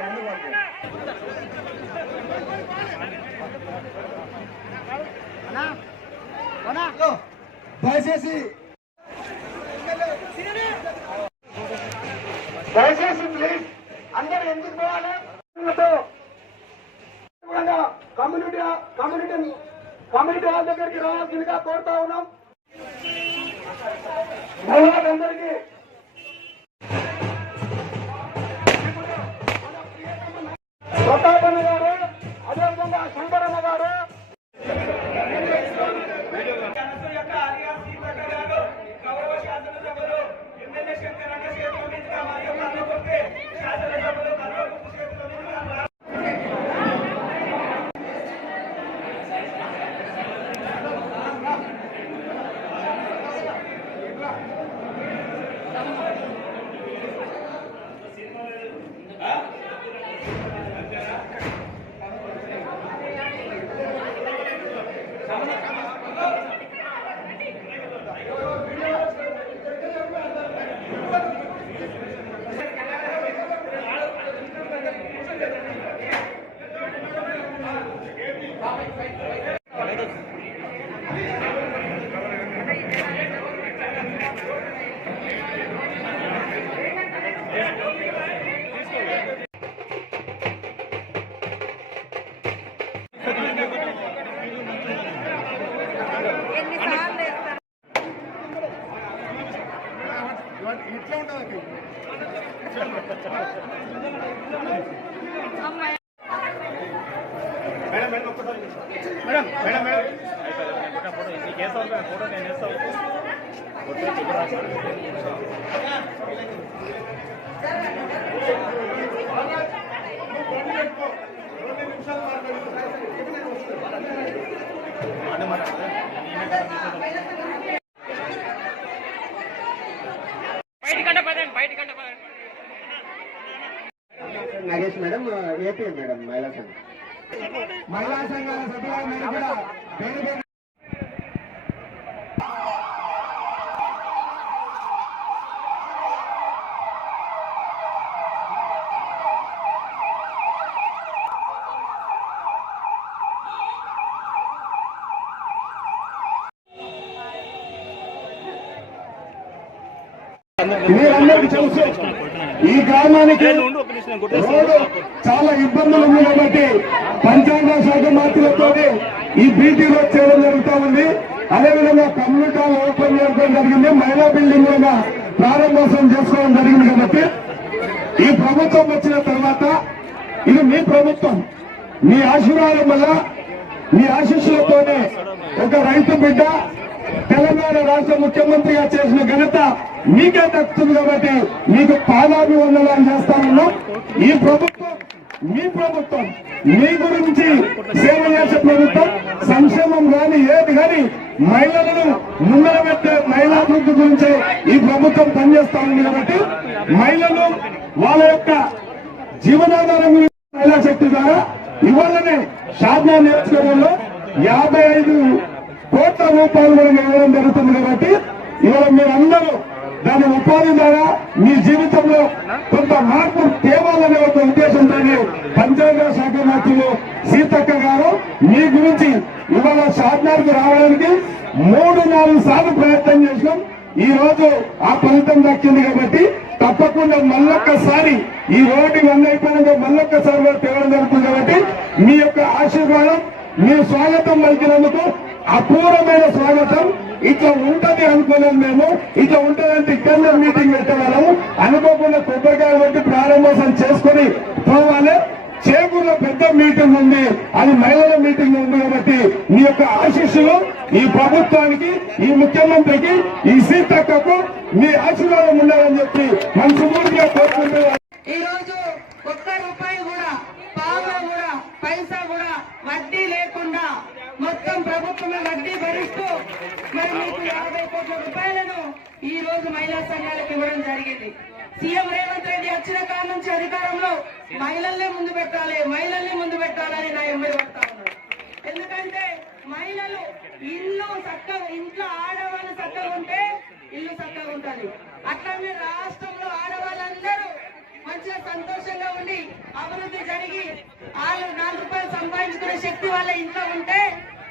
దయచేసి వాళ్ళ దయచేసి దయచేసి ప్లీజ్ అందరూ ఎందుకు పోవాలి? కమ్యూనిటీ కమ్యూనిటీ కమ్యూనిటీ హాల్ దగ్గరికి రావాల్సిందిగా కోరుతా ఉన్నాం. అందరికీ నగేష్ మేడం ఏపీ మేడం మహిళా సంఘం. మహిళా సంఘాల సభ్యులు కూడా మీరందరికీ తెలుసు. ఈ గ్రామానికి రోడ్డు చాలా ఇబ్బందులు ఉంది కాబట్టి పంచాంగ శాఖ మంత్రులతో ఈ బీటీ రోడ్ చేయడం జరుగుతూ ఉంది. అదేవిధంగా కమ్యూనిటీ హాల్ ఓపెన్ చేయడం జరిగింది. మహిళా బిల్డింగ్ కూడా ప్రారంభోత్సవం చేసుకోవడం జరిగింది కాబట్టి ఈ ప్రభుత్వం వచ్చిన తర్వాత ఇది మీ ప్రభుత్వం. మీ ఆశీర్వాదం వల్ల మీ ఆశీస్సులతోనే ఒక రైతు బిడ్డ తెలంగాణ రాష్ట్ర ముఖ్యమంత్రిగా చేసిన ఘనత మీకే దక్కుతుంది కాబట్టి మీకు పాదాభివందనాలు చేస్తా ఉన్నాం ఈ ప్రభుత్వం మీ ప్రభుత్వం మీ గురించి సేవ చేసే ప్రభుత్వం సంక్షేమం కానీ ఏది కానీ మహిళలను ముందర పెట్టే మహిళాభివృద్ధి గురించి ఈ ప్రభుత్వం పనిచేస్తా ఉంది కాబట్టి మహిళలు వాళ్ళ యొక్క జీవనాధారం మహిళా శక్తి ద్వారా ఇవాళనే షాద్నా నియోజకవర్గంలో యాభై ఐదు కోట్ల రూపాయలు కూడా ఇవ్వడం జరుగుతుంది కాబట్టి ఇవాళ మీరందరూ దాని ఉపాధి ద్వారా మీ జీవితంలో కొంత మార్పు తేవాలనే ఒక ఉద్దేశంతోనే పంచాయతీ శాఖ మంత్రులు సీతక్క గారు మీ గురించి ఇవాళ షార్నార్కు రావడానికి మూడు నాలుగు సార్లు ప్రయత్నం చేసినాం. ఈ రోజు ఆ ఫలితం దక్కింది కాబట్టి తప్పకుండా మళ్ళొక్కసారి ఈ రోడ్డు ఇవన్నీ అయిపోయినాక మళ్ళొక్కసారి కూడా తేవడం జరుగుతుంది కాబట్టి మీ యొక్క ఆశీర్వాదం మీ స్వాగతం పలికినందుకు అపూర్వమైన స్వాగతం. ఇట్లా ఉంటది అనుకోలేదు మేము. ఇట్లా ఉంటదంటే ఇక్కడ మీటింగ్ పెట్టేవాళ్ళము అనుకోకుండా కొబ్బరికాయ కొట్టి ప్రారంభోత్సవం చేసుకుని పోవాలి. చేకూరులో పెద్ద మీటింగ్ ఉంది. అది మహిళల మీటింగ్ ఉంది కాబట్టి మీ యొక్క ఆశీస్సులు ఈ ప్రభుత్వానికి ఈ ముఖ్యమంత్రికి ఈ సీతక్కకు మీ ఆశీర్వాదం ఉండాలని చెప్పి మనసుమూర్తిగా కోరుకుంటున్నాను ఈ రోజు ఒక్క రూపాయి కూడా పావుల కూడా పైసా కూడా వడ్డీ లేకుండా మొత్తం ప్రభుత్వమే వడ్డీ భరిస్తూ మరి మీకు యాభై కోట్ల రూపాయలను ఈ రోజు మహిళా సంఘాలకు ఇవ్వడం జరిగింది. సీఎం రేవంత్ రెడ్డి వచ్చిన కాడ నుంచి అధికారంలో మహిళల్నే ముందు పెట్టాలి మహిళల్ని ముందు పెట్టాలని నా ఎమ్మెల్యే పడతా ఎందుకంటే మహిళలు ఇల్లు చక్కగా ఇంట్లో ఆడవాళ్ళు చక్కగా ఉంటే ఇల్లు చక్కగా ఉంటుంది. అట్లనే రాష్ట్రంలో ఆడవాళ్ళందరూ మంచిగా సంతోషంగా ఉండి అభివృద్ధి జరిగి ఆరు నాలుగు రూపాయలు సంపాదించుకునే శక్తి వాళ్ళ ఇంట్లో ఉంటే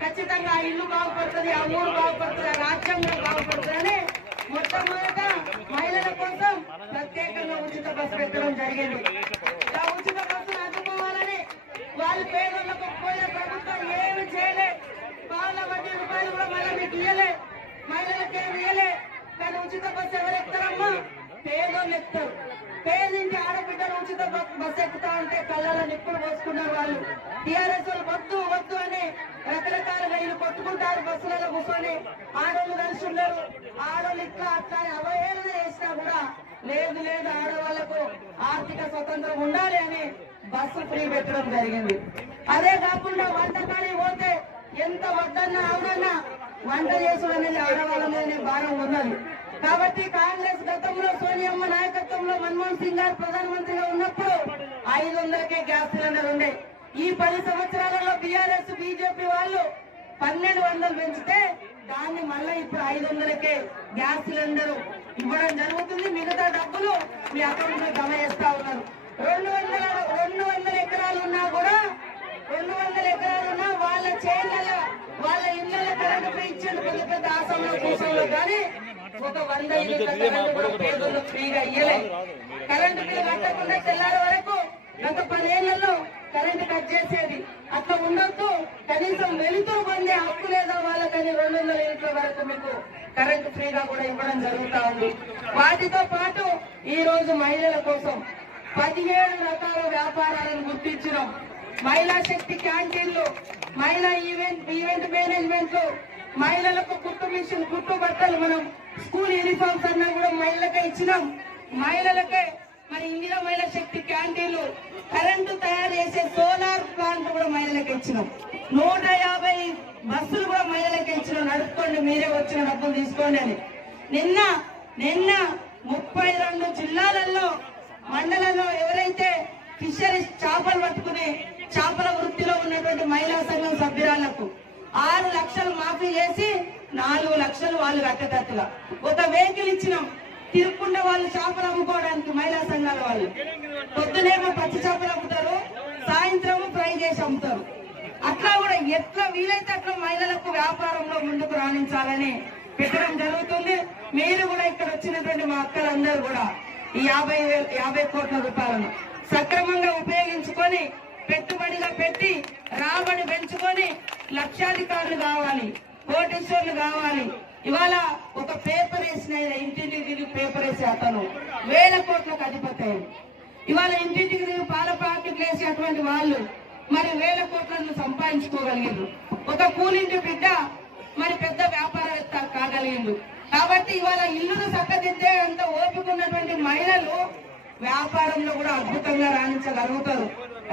ఖచ్చితంగా ఆ ఇల్లు బాగుపడుతుంది ఆ ఊరు బాగుపడుతుంది ఆ రాజ్యం కూడా మొట్టమొదట మహిళల కోసం ప్రత్యేకంగా ఉచిత బస్సు పెట్టడం జరిగింది. ఆ ఉచిత బస్సును అందుకోవాలని వాళ్ళు పేదలకు పోయిన ప్రభుత్వం ఏమి చేయలే. పావుల వడ్డీ రూపాయలు కూడా మళ్ళీ మీకు ఇయ్యలే. మహిళలకు ఏమి ఇయ్యలే. కానీ ఉచిత బస్సు ఎవరు ఎక్కుతారమ్మా? పేదోళ్ళు ఎక్కుతారు. పేదింటి ఆడబిడ్డలు ఉచిత బస్ బస్సు ఎక్కుతా ఉంటే కళ్ళలో నిప్పులు పోసుకున్నారు వాళ్ళు. టీఆర్ఎస్ వాళ్ళు వద్దు వద్దు అని రకరకాల రైలు కొట్టుకుంటారు బస్సులలో కూర్చొని. ఆడవాళ్ళు కలిసి ఉన్నారు. ఆడవాళ్ళు ఇట్లా అట్లా అవహేళన చేసినా కూడా లేదు లేదు. ఆడవాళ్ళకు ఆర్థిక స్వతంత్రం ఉండాలి అని బస్సు ఫ్రీ పెట్టడం జరిగింది. అదే కాకుండా వంట కానీ పోతే ఎంత వద్దన్నా అవునన్నా వంట చేసుడు అనేది ఆడవాళ్ళ మీద భారం ఉన్నది. కాబట్టి కాంగ్రెస్ గతంలో సోనియమ్మ నాయకత్వంలో మన్మోహన్ సింగ్ గారు ప్రధానమంత్రిగా ఉన్నప్పుడు ఐదు వందలకే గ్యాస్ సిలిండర్ ఉండే. ఈ పది సంవత్సరాలలో బీఆర్ఎస్ బీజేపీ వాళ్ళు పన్నెండు వందలు పెంచితే దాన్ని మళ్ళీ ఇప్పుడు ఐదు వందలకే గ్యాస్ సిలిండర్ ఇవ్వడం జరుగుతుంది. మిగతా డబ్బులు మీ అకౌంట్లో జమ చేస్తా ఉన్నారు. రెండు వందల రెండు వందల ఎకరాలు ఉన్నా కూడా రెండు వందల ఎకరాలు ఉన్నా వాళ్ళ చేనులలో వాళ్ళ ఇళ్ళ కరెంట్ ఫ్రీ ఇచ్చేందుకు పెద్ద పెద్ద ఆసంలో కూసంలో కానీ ఒక వంద ఫ్రీగా కరెంటు బిల్లు కట్టకుండా తెల్లారి వరకు గత పదేళ్ళలో కరెంటు కట్ చేసేది. అట్లా ఉండొద్దు. కనీసం వెలుతురు పొందే హక్కు లేదా వాళ్ళకని రెండు వందల యూనిట్ల వరకు మీకు కరెంటు ఫ్రీగా కూడా ఇవ్వడం జరుగుతా ఉంది. వాటితో పాటు ఈ రోజు మహిళల కోసం పదిహేడు రకాల వ్యాపారాలను గుర్తించడం మహిళా శక్తి క్యాంటీన్లు మహిళా ఈవెంట్ ఈవెంట్ మేనేజ్మెంట్ మహిళలకు కుట్టు మిషన్ కుట్టు బట్టలు మనం స్కూల్ యూనిఫామ్స్ అన్నా కూడా మహిళలకే ఇచ్చినాం. మహిళలకే మన ఇందిరా మహిళా శక్తి క్యాంటీన్లు కరెంటు తయారు చేసే సోలార్ ప్లాంట్ కూడా మహిళలకు ఇచ్చినాం. నూట యాభై బస్సులు కూడా మహిళలకు ఇచ్చినాం. నడుపుకోండి మీరే వచ్చిన డబ్బులు తీసుకోండి అని. నిన్న నిన్న ముప్పై రెండు జిల్లాలలో మండలంలో ఎవరైతే ఫిషరీస్ చేపలు పట్టుకుని చేపల వృత్తిలో ఉన్నటువంటి మహిళా సంఘం సభ్యురాళ్ళకు ఆరు లక్షలు మాఫీ చేసి నాలుగు లక్షలు వాళ్ళు కట్టేటట్టుగా. ఒక వెహికల్ ఇచ్చినాం. తిరుక్కుండ వాళ్ళు చేపలు అమ్ముకోవడానికి మహిళా సంఘాల వాళ్ళు. పొద్దునేమో పచ్చి చేపలు అమ్ముతారు సాయంత్రం ఫ్రై చేసి అమ్ముతారు. అట్లా కూడా ఎట్లా వీలైతే అట్లా మహిళలకు వ్యాపారంలో ముందుకు రాణించాలని పెట్టడం జరుగుతుంది. మీరు కూడా ఇక్కడ వచ్చినటువంటి మా అక్కలందరూ కూడా ఈ యాభై యాభై కోట్ల రూపాయలను సక్రమంగా ఉపయోగించుకొని పెట్టుబడిగా పెట్టి రాబడి పెంచుకొని లక్షాధికారులు కావాలి. కోటేశ్వర్లు కావాలి. ఇవాళ ఒక పేపర్ వేసిన ఇంటింటికి తిరిగి పేపర్ వేసే అతను. వేల కోట్లకు అధిపతి. ఇవాళ ఇంటింటికి తిరిగి పాల ప్యాకెట్లు వేసేటువంటి వాళ్ళు మరి వేల కోట్లను సంపాదించుకోగలిగారు ఒక కూలింటి బిడ్డ మరి పెద్ద వ్యాపారవేత్త కాగలిగిండు. కాబట్టి ఇవాళ ఇల్లును చక్కదిద్దే అంత ఓపిక ఉన్నటువంటి మహిళలు వ్యాపారంలో కూడా అద్భుతంగా రాణించగలుగుతారు.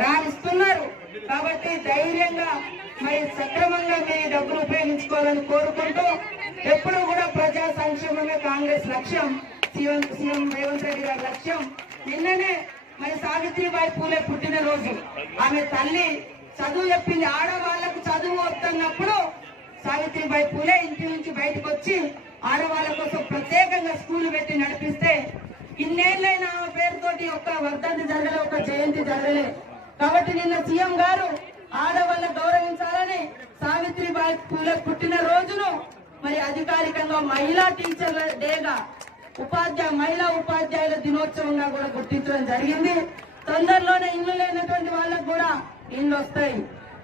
రాణిస్తున్నారు. కాబట్టి ధైర్యంగా మరి సక్రమంగా మీ డబ్బులు ఉపయోగించుకోవాలని కోరుకుంటూ ఎప్పుడు కూడా ప్రజా సంక్షేమమే కాంగ్రెస్ లక్ష్యం. సీఎం సీఎం రేవంత్ రెడ్డి గారి లక్ష్యం. నిన్ననే మరి సావిత్రిబాయి పూలే పుట్టినరోజు. ఆమె తల్లి చదువు చెప్పింది. ఆడవాళ్ళకు చదువు వస్తున్నప్పుడు సావిత్రిబాయి పూలే ఇంటి నుంచి బయటకు వచ్చి ఆడవాళ్ళ కోసం ప్రత్యేకంగా స్కూల్ పెట్టి నడిపిస్తే ఇన్నేళ్ళైనా ఆమె పేరుతోటి ఒక వర్ధంతి జరగలే ఒక జయంతి జరగలే. కాబట్టి నిన్న సీఎం గారు ఆడవాళ్ళ గౌరవించాలని సావిత్రిబాయి పూలే పుట్టిన రోజును మరి అధికారికంగా మహిళా టీచర్ల డేగా ఉపాధ్యాయ మహిళా ఉపాధ్యాయుల దినోత్సవంగా కూడా గుర్తించడం జరిగింది. తొందరలోనే ఇల్లు లేనటువంటి వాళ్ళకు కూడా ఇల్లు వస్తాయి.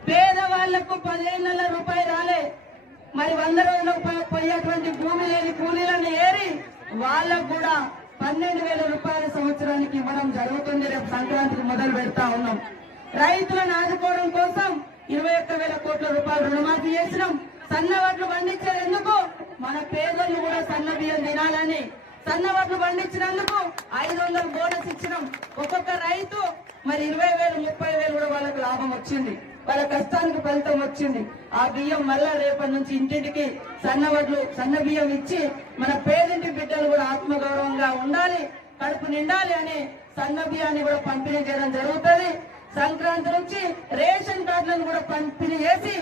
పేదవాళ్ళకు పదిహేను రూపాయలు రాలే. మరి వంద రోజులకు పోయేటువంటి భూమి లేని కూలీలను ఏరి వాళ్ళకు కూడా పన్నెండు వేల రూపాయల సంవత్సరానికి ఇవ్వడం జరుగుతుంది. రేపు సంక్రాంతికి మొదలు పెడతా ఉన్నాం. రైతులను ఆదుకోవడం కోసం ఇరవై ఒక్క వేల కోట్ల రూపాయలు రుణమాఫీ చేసినాం. సన్న వడ్లు పండించేందుకు మన పేదలు కూడా సన్న బియ్యం తినాలని సన్న వడ్లు పండించినందుకు ఐదు వందల బోనస్ ఇచ్చినాం. ఒక్కొక్క రైతు మరి ఇరవై వేలు ముప్పై వేలు కూడా వాళ్ళకు లాభం వచ్చింది. వాళ్ళ కష్టానికి ఫలితం వచ్చింది. ఆ బియ్యం మళ్ళా రేపటి నుంచి ఇంటింటికి సన్న వడ్లు సన్న బియ్యం ఇచ్చి మన పేదింటి బిడ్డలు కూడా ఆత్మగౌరవంగా ఉండాలి కడుపు నిండాలి అని సన్న బియ్యాన్ని కూడా పంపిణీ చేయడం జరుగుతుంది. సంక్రాంతి నుంచి రేషన్ కార్డులను కూడా పంపిణీ చేసి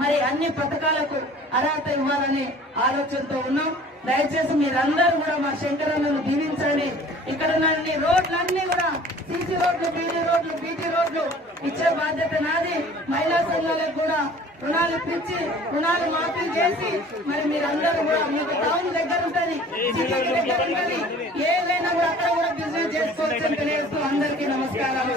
మరి అన్ని పథకాలకు అర్హత ఇవ్వాలని ఆలోచనతో ఉన్నాం. దయచేసి మీరందరూ కూడా మా శంకరన్నను దీవించండి. ఇక్కడ ఉన్న రోడ్లన్నీ కూడా సీసీ రోడ్లు బీడీ రోడ్లు బీటీ రోడ్లు ఇచ్చే బాధ్యత నాది. మహిళా సంఘాలకు కూడా రుణాలు ఇప్పించి రుణాలు మాఫీ చేసి మరి మీరందరూ కూడా మీకు టౌన్ దగ్గర ఉంటుంది సిటీకి దగ్గర ఉంటుంది. ఏదైనా కూడా అక్కడ కూడా బిజినెస్ చేసుకోవచ్చు అని తెలియజేస్తూ అందరికీ నమస్కారాలు.